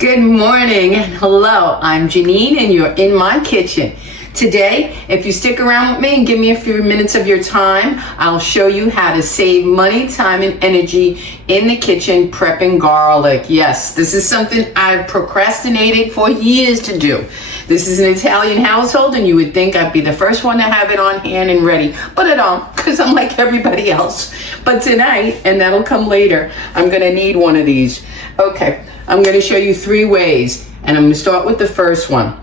Good morning and hello, I'm Jeanine and you're in my kitchen. Today, if you stick around with me and give me a few minutes of your time, I'll show you how to save money, time, and energy in the kitchen prepping garlic. Yes, this is something I've procrastinated for years to do. This is an Italian household and you would think I'd be the first one to have it on hand and ready, but I don't, because I'm like everybody else. But tonight, and that'll come later, I'm gonna need one of these. Okay, I'm gonna show you 3 ways, and I'm gonna start with the first one.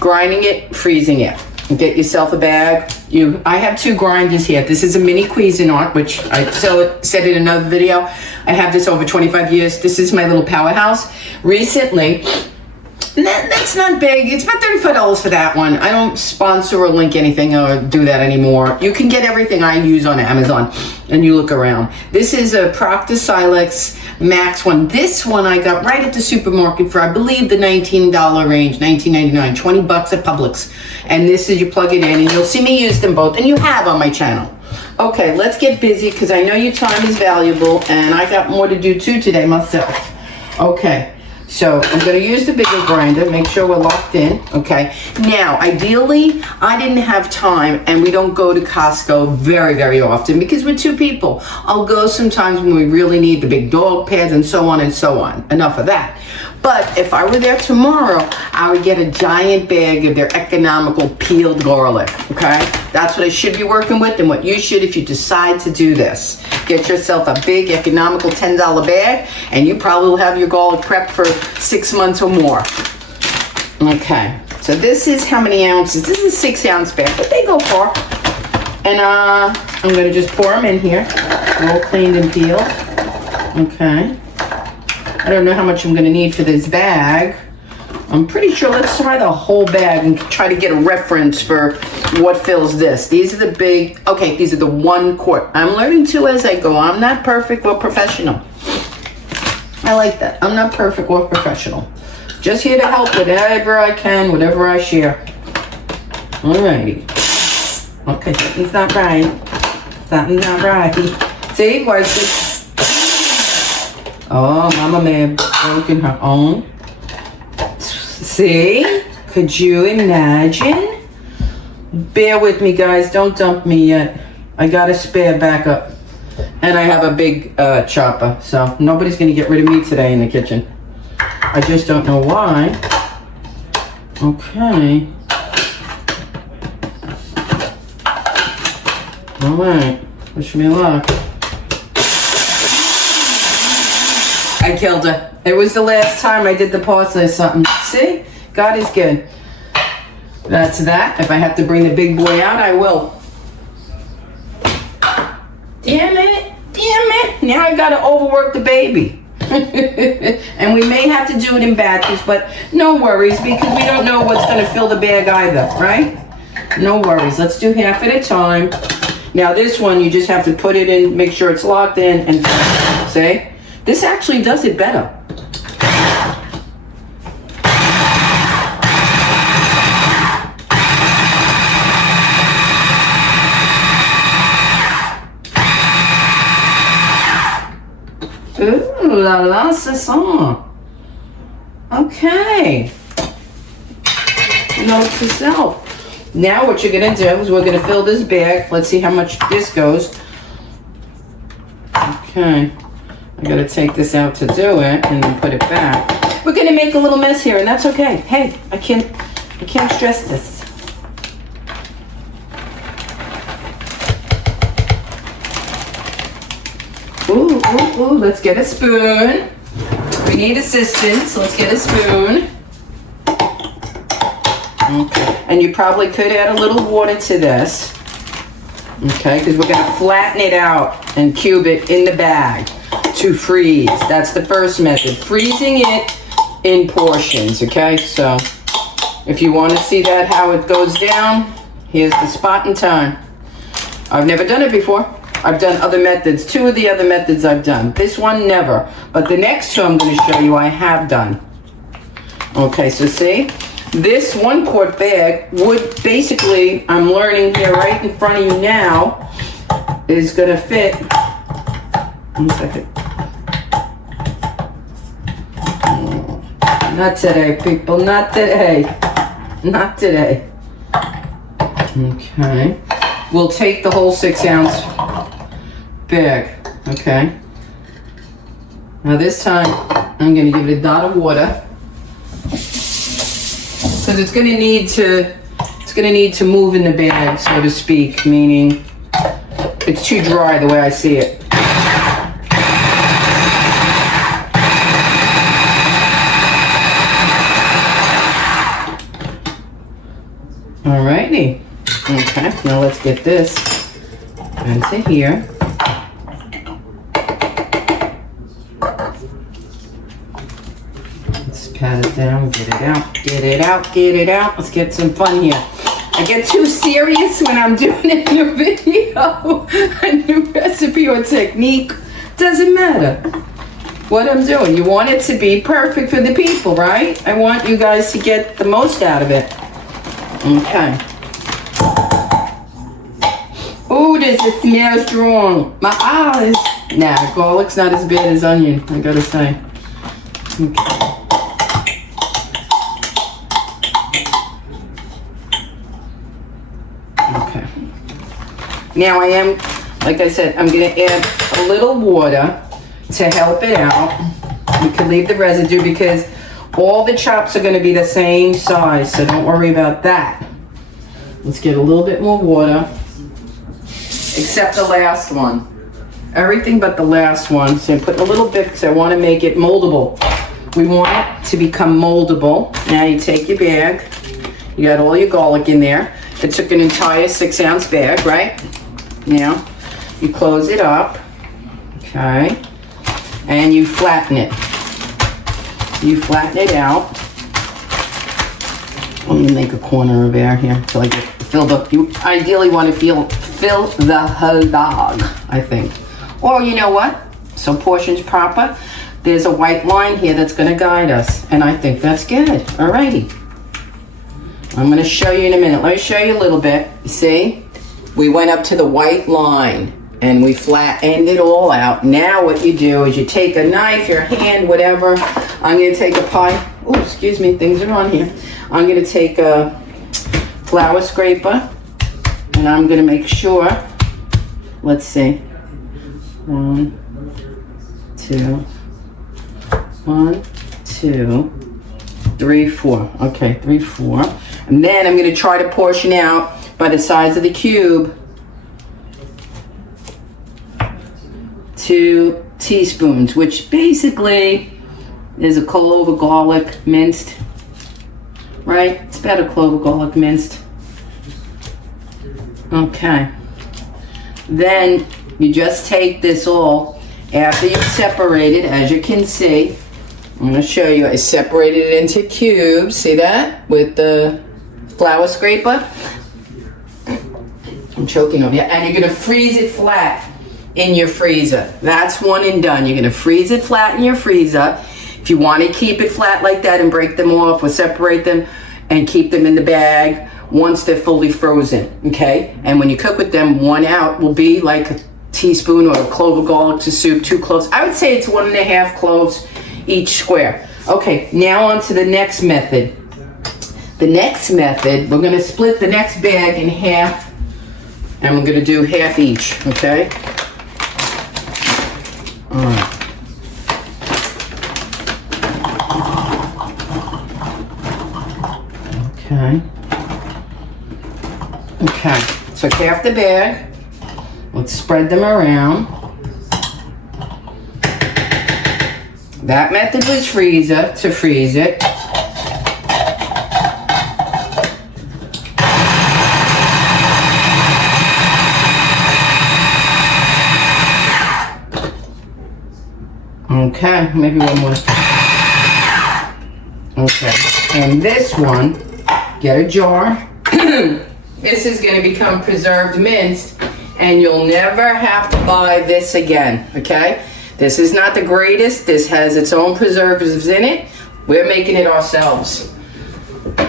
Grinding it, freezing it. Get yourself a bag. I have 2 grinders here. This is a mini Cuisinart, which I said in another video. I have this over 25 years. This is my little powerhouse. Recently, that's not big. It's about $35 for that one. I don't sponsor or link anything or do that anymore. You can get everything I use on Amazon and you look around. This is a Proctor Silex Max one. This one I got right at the supermarket for, I believe, the $19 range, $19.99, 20 bucks at Publix. And this is, you plug it in and you'll see me use them both, and you have on my channel. Okay, let's get busy because I know your time is valuable and I got more to do too today myself. Okay. So I'm going to use the bigger grinder, make sure we're locked in, okay? Now, ideally, I didn't have time, and we don't go to Costco very, very often because we're 2 people. I'll go sometimes when we really need the big dog pads and so on and so on. Enough of that. But if I were there tomorrow, I would get a giant bag of their economical peeled garlic, okay? That's what I should be working with and what you should if you decide to do this. Get yourself a big economical $10 bag and you probably will have your garlic prepped for 6 months or more. Okay, so this is how many ounces? This is a 6-ounce bag, but they go far. And I'm gonna just pour them in here, all cleaned and peeled. Okay. I don't know how much I'm gonna need for this bag. I'm pretty sure, let's try the whole bag and try to get a reference for what fills this. These are the big, okay, these are the 1 quart. I'm learning too as I go. I'm not perfect or professional. I like that. I'm not perfect or professional. Just here to help whatever I can, whatever I share. Alrighty. Okay, something's not right. Something's not right. See, why is this? Oh, Mama may have broken her own. See? Could you imagine? Bear with me, guys. Don't dump me yet. I got a spare backup. And I have a big chopper. So nobody's going to get rid of me today in the kitchen. I just don't know why. Okay. Alright. Wish me luck. I killed her. It was the last time I did the parsley or something. See? God is good. That's that. If I have to bring the big boy out, I will. Damn it. Damn it. Now I gotta overwork the baby. And we may have to do it in batches, but no worries because we don't know what's gonna fill the bag either, right? No worries. Let's do half at a time. Now this one, you just have to put it in, make sure it's locked in, and see? This actually does it better. Ooh la la, c'est ça. Okay. Note to self. Now what you're gonna do is we're gonna fill this bag. Let's see how much this goes. Okay. I gotta take this out to do it and then put it back. We're gonna make a little mess here and that's okay. Hey, I can't stress this. Ooh, ooh, ooh, let's get a spoon. We need assistance, let's get a spoon. Okay, and you probably could add a little water to this. Okay, because we're gonna flatten it out and cube it in the bag to freeze. That's the first method, freezing it in portions, okay? So if you want to see that, how it goes down, here's the spot and time. I've never done it before. I've done other methods. 2 of the other methods I've done. This one, never. But the next 2 I'm going to show you, I have done. Okay, so see? This 1 quart bag would basically, I'm learning here right in front of you now, is going to fit. 1 second. Not today, people. Not today. Not today. Okay. We'll take the whole 6-ounce bag. Okay. Now this time, I'm going to give it a dot of water. Because it's going to need to move in the bag, so to speak, meaning it's too dry the way I see it. Alrighty. Okay, now let's get this into here. Let's pat it down, get it out, get it out, get it out. Let's get some fun here. I get too serious when I'm doing it in a video. A new recipe or technique. Doesn't matter what I'm doing. You want it to be perfect for the people, right? I want you guys to get the most out of it. Okay. Ooh, this smells strong. My eyes. Nah, garlic's not as bad as onion, I gotta say. Okay. Okay. Now I am, like I said, I'm gonna add a little water to help it out. We can leave the residue because all the chops are gonna be the same size, so don't worry about that. Let's get a little bit more water, except the last one. Everything but the last one. So I'm putting a little bit because I want to make it moldable. We want it to become moldable. Now you take your bag. You got all your garlic in there. It took an entire 6-ounce bag, right? Now you close it up. Okay. And you flatten it. You flatten it out. Let me make a corner of air here so I get filled up. You ideally want to fill the whole dog, I think. Or you know what? So portions proper. There's a white line here that's going to guide us, and I think that's good. Alrighty. I'm going to show you in a minute. Let me show you a little bit. You see? We went up to the white line and we flattened it all out. Now what you do is you take a knife, your hand, whatever. I'm going to take a pie. Oh, excuse me. Things are on here. I'm going to take a flour scraper and I'm going to make sure. Let's see. 1, 2, 1, 2, 3, 4. Okay, 3, 4. And then I'm going to try to portion out by the size of the cube 2 teaspoons, which basically is a clove of garlic minced. Right? It's about a clove of garlic minced. Okay. Then you just take this all after you've separated, as you can see. I'm going to show you. I separated it into cubes. See that? With the flour scraper. I'm choking over here. And you're going to freeze it flat in your freezer. That's one and done. You're going to freeze it flat in your freezer. If you want to keep it flat like that and break them off or separate them and keep them in the bag once they're fully frozen, okay? And when you cook with them, 1 out will be like a teaspoon or a clove of garlic to soup, 2 cloves. I would say it's 1.5 cloves each square. Okay, now on to the next method. The next method, we're gonna split the next bag in half and we're gonna do half each, okay? All right. Okay. Okay, so half the bag. Let's spread them around. That method was freezer to freeze it. Okay, maybe one more. Okay, and this one, get a jar. This is going to become preserved minced, and you'll never have to buy this again, okay? This is not the greatest. This has its own preservatives in it. We're making it ourselves.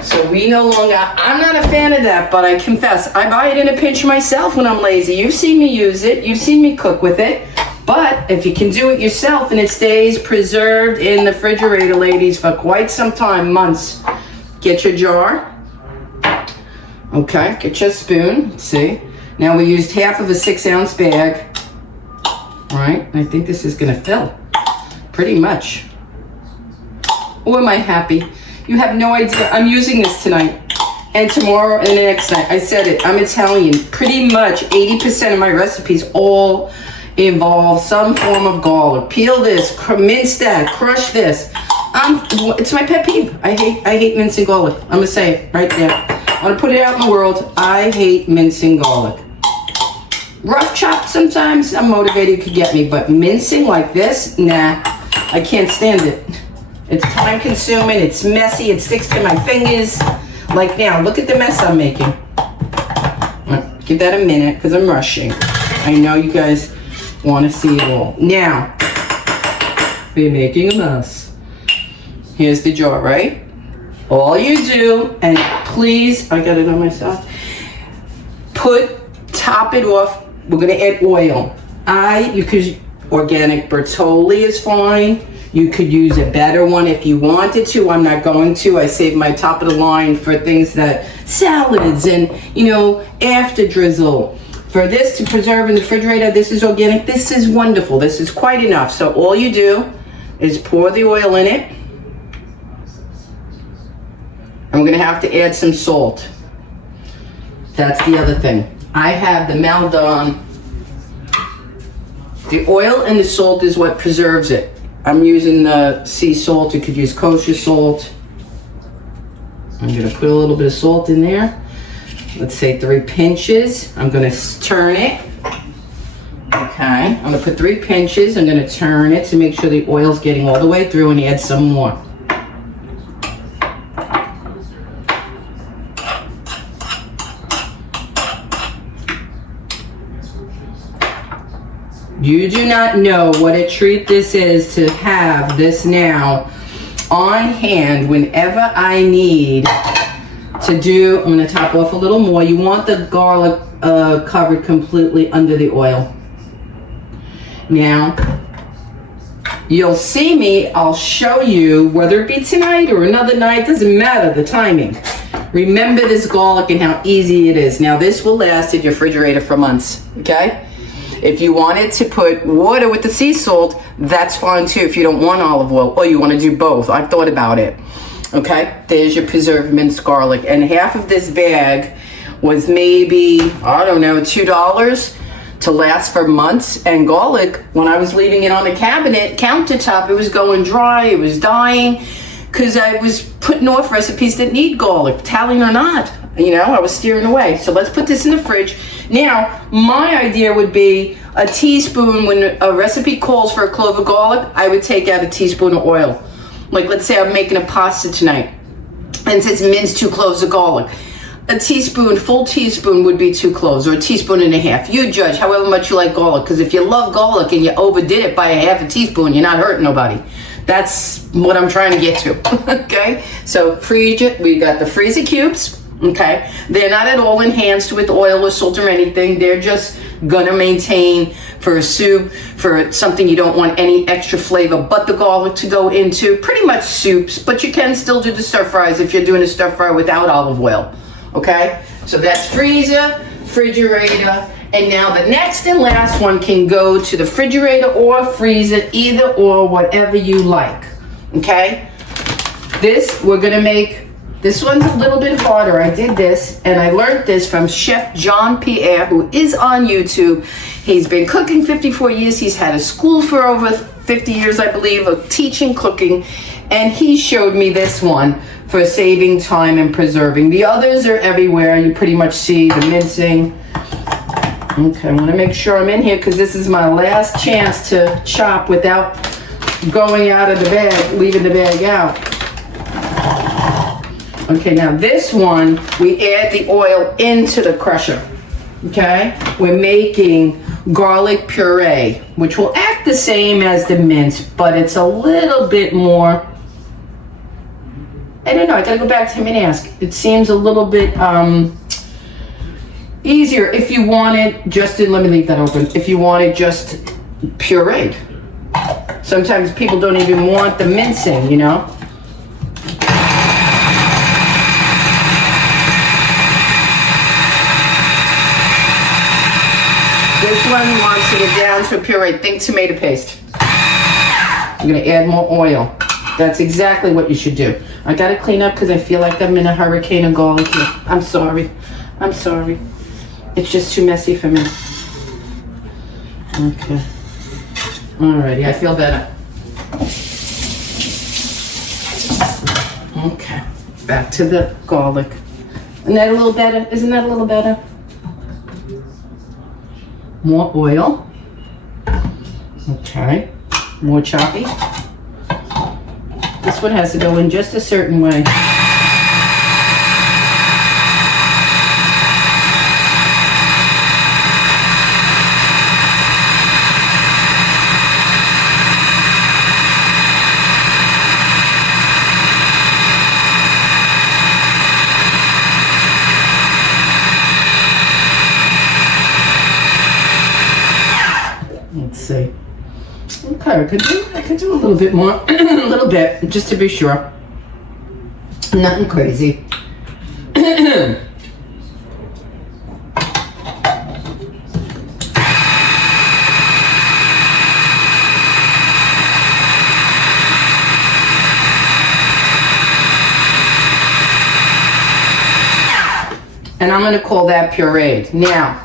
So we no longer, I'm not a fan of that, but I confess, I buy it in a pinch myself when I'm lazy. You've seen me use it. You've seen me cook with it. But if you can do it yourself and it stays preserved in the refrigerator, ladies, for quite some time, months, get your jar. Okay, get your spoon. See? Now we used half of a 6-ounce bag. All right, I think this is gonna fill. Pretty much. Oh, am I happy? You have no idea. I'm using this tonight and tomorrow and the next night. I said it, I'm Italian. Pretty much 80% of my recipes all involve some form of garlic. Peel this, mince that, crush this. It's my pet peeve. I hate mincing garlic. I'm gonna say it right there. I'm gonna put it out in the world. I hate mincing garlic. Rough chop sometimes, I'm motivated, could get me, but mincing like this, nah, I can't stand it. It's time consuming, it's messy, it sticks to my fingers. Like now, look at the mess I'm making. Give that a minute, because I'm rushing. I know you guys want to see it all. Now, we're making a mess. Here's the jar, right? All you do, and please, I got it on myself, top it off. We're gonna add oil. You could, organic Bertolli is fine. You could use a better one if you wanted to. I'm not going to. I save my top of the line for things that, salads and, after drizzle. For this to preserve in the refrigerator, this is organic. This is wonderful. This is quite enough. So all you do is pour the oil in it. I'm gonna have to add some salt. That's the other thing. I have the Maldon. The oil and the salt is what preserves it. I'm using the sea salt. You could use kosher salt. I'm gonna put a little bit of salt in there. Let's say 3 pinches. I'm gonna turn it. Okay, I'm gonna put 3 pinches. I'm gonna turn it to make sure the oil's getting all the way through and add some more. You do not know what a treat this is to have this now on hand whenever I need to do. I'm going to top off a little more. You want the garlic covered completely under the oil. Now, you'll see me. I'll show you, whether it be tonight or another night, doesn't matter the timing. Remember this garlic and how easy it is. Now, this will last in your refrigerator for months, okay? If you wanted to put water with the sea salt, that's fine too if you don't want olive oil, or you want to do both. I've thought about it. Okay, there's your preserved minced garlic. And half of this bag was maybe, I don't know, $2 to last for months. And garlic, when I was leaving it on the cabinet countertop, it was going dry, it was dying, because I was putting off recipes that need garlic, Italian or not. I was steering away. So let's put this in the fridge. Now, my idea would be a teaspoon. When a recipe calls for a clove of garlic, I would take out a teaspoon of oil. Like, let's say I'm making a pasta tonight, and it says mince 2 cloves of garlic. A teaspoon, full teaspoon would be 2 cloves, or a teaspoon and a half. You judge however much you like garlic, because if you love garlic and you overdid it by a half a teaspoon, you're not hurting nobody. That's what I'm trying to get to, okay? So freeze it. We got the freezer cubes. Okay, they're not at all enhanced with oil or salt or anything. They're just gonna maintain for a soup, for something you don't want any extra flavor but the garlic to go into. Pretty much soups, but you can still do the stir fries if you're doing a stir fry without olive oil. Okay, so that's freezer, refrigerator, and now the next and last one can go to the refrigerator or freezer, either or, whatever you like. Okay, this we're gonna make. This one's a little bit harder. I did this, and I learned this from Chef Jean Pierre, who is on YouTube. He's been cooking 54 years. He's had a school for over 50 years, I believe, of teaching cooking, and he showed me this one for saving time and preserving. The others are everywhere. You pretty much see the mincing. Okay, I want to make sure I'm in here because this is my last chance to chop without going out of the bag, leaving the bag out. Okay, now this one, we add the oil into the crusher, okay? We're making garlic puree, which will act the same as the mince, but it's a little bit more, I don't know, I gotta go back to him and ask. It seems a little bit easier if you want it just, let me leave that open. If you want it just pureed. Sometimes people don't even want the mincing, you know. This one wants to get down to a puree. Think tomato paste. I'm gonna add more oil. That's exactly what you should do. I gotta clean up because I feel like I'm in a hurricane of garlic here. I'm sorry. I'm sorry. It's just too messy for me. Okay. Alrighty, I feel better. Okay. Back to the garlic. Isn't that a little better? Isn't that a little better? More oil. Okay. More choppy. This one has to go in just a certain way. Let's see. Okay, I could do a little bit more, a little bit, just to be sure. Nothing crazy. And I'm going to call that pureed. Now,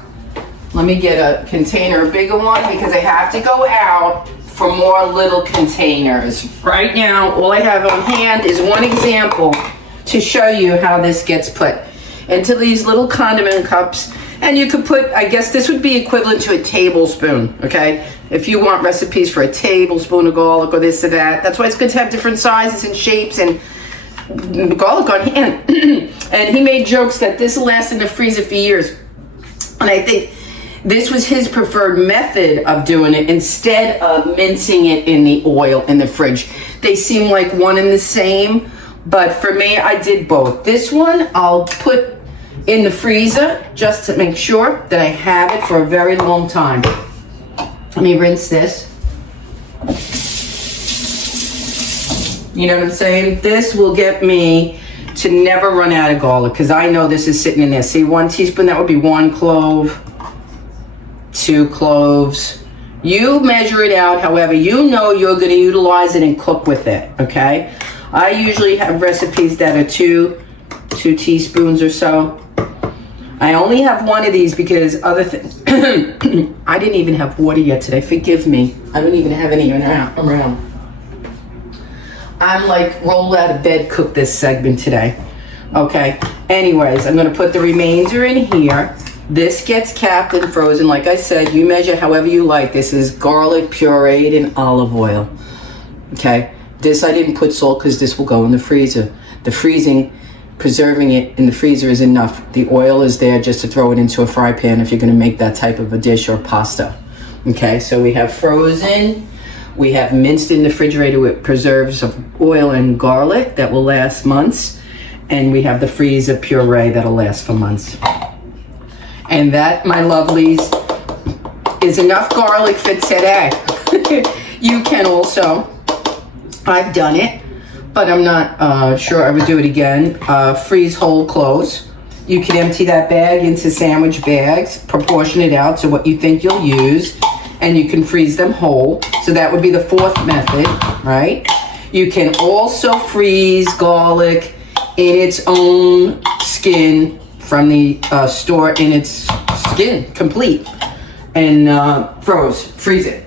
let me get a container, a bigger one, because I have to go out for more little containers. Right now, all I have on hand is one example to show you how this gets put into these little condiment cups. And you could put, I guess this would be equivalent to a tablespoon, okay? If you want recipes for a tablespoon of garlic or this or that. That's why it's good to have different sizes and shapes and garlic on hand. And he made jokes that this will last in the freezer for years. And I think this was his preferred method of doing it instead of mincing it in the oil in the fridge. They seem like one and the same, but for me, I did both. This one I'll put in the freezer just to make sure that I have it for a very long time. Let me rinse this. You know what I'm saying? This will get me to never run out of garlic because I know this is sitting in there. See, 1 teaspoon, that would be 1 clove. 2 cloves. You measure it out however you know you're going to utilize it and cook with it, okay? I usually have recipes that are 2 teaspoons or so. I only have one of these because other things I didn't even have water yet today. Forgive me. I don't even have any around. I'm like rolled out of bed, cook this segment today. Okay. Anyways, I'm going to put the remainder in here. This gets capped and frozen. Like I said, you measure however you like. This is garlic pureed in olive oil. Okay. This I didn't put salt because this will go in the freezer. The freezing, preserving it in the freezer is enough. The oil is there just to throw it into a fry pan if you're going to make that type of a dish or pasta. Okay. So we have frozen. We have minced in the refrigerator with preserves of oil and garlic that will last months. And we have the freezer puree that'll last for months. And that, my lovelies, is enough garlic for today. You can also, I've done it, but I'm not sure I would do it again, freeze whole cloves. You can empty that bag into sandwich bags, proportion it out to what you think you'll use, and you can freeze them whole. So that would be the 4th method, right? You can also freeze garlic in its own skin from the store in its skin, complete, and freeze it.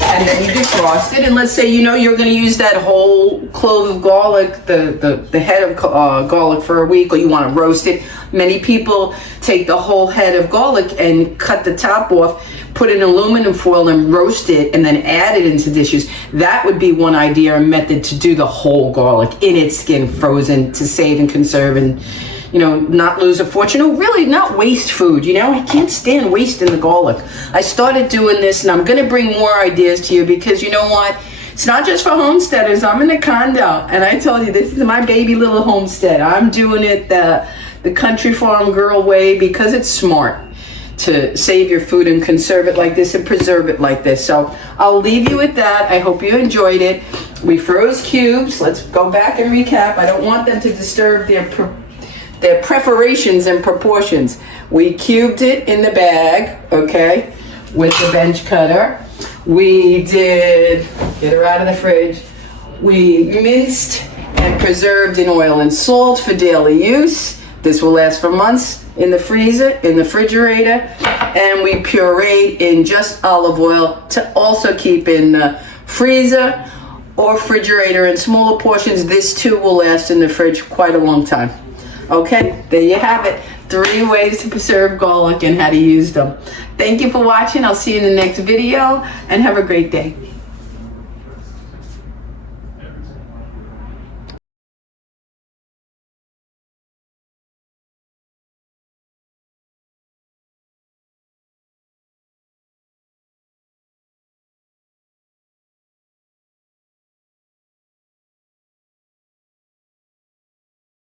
And then you defrost it, and let's say you know you're going to use that whole clove of garlic, the head of garlic for a week, or you want to roast it. Many people take the whole head of garlic and cut the top off, put it in aluminum foil and roast it, and then add it into dishes. That would be one idea or method to do the whole garlic in its skin, frozen, to save and conserve and, you know, not lose a fortune, or really not waste food. You know, I can't stand wasting the garlic. I started doing this, and I'm going to bring more ideas to you because you know what? It's not just for homesteaders. I'm in a condo, and I told you this is my baby little homestead. I'm doing it the country farm girl way because it's smart. to save your food and conserve it like this and preserve it like this. So I'll leave you with that. I hope you enjoyed it. We froze cubes. Let's go back and recap. I don't want them to disturb their preparations and proportions. We cubed it in the bag, okay, with the bench cutter. We did, get her out of the fridge. We minced and preserved in oil and salt for daily use. This will last for months in the freezer, in the refrigerator. And we pureed in just olive oil to also keep in the freezer or refrigerator in smaller portions. This too will last in the fridge quite a long time. Okay, there you have it. 3 ways to preserve garlic and how to use them. Thank you for watching. I'll see you in the next video and have a great day.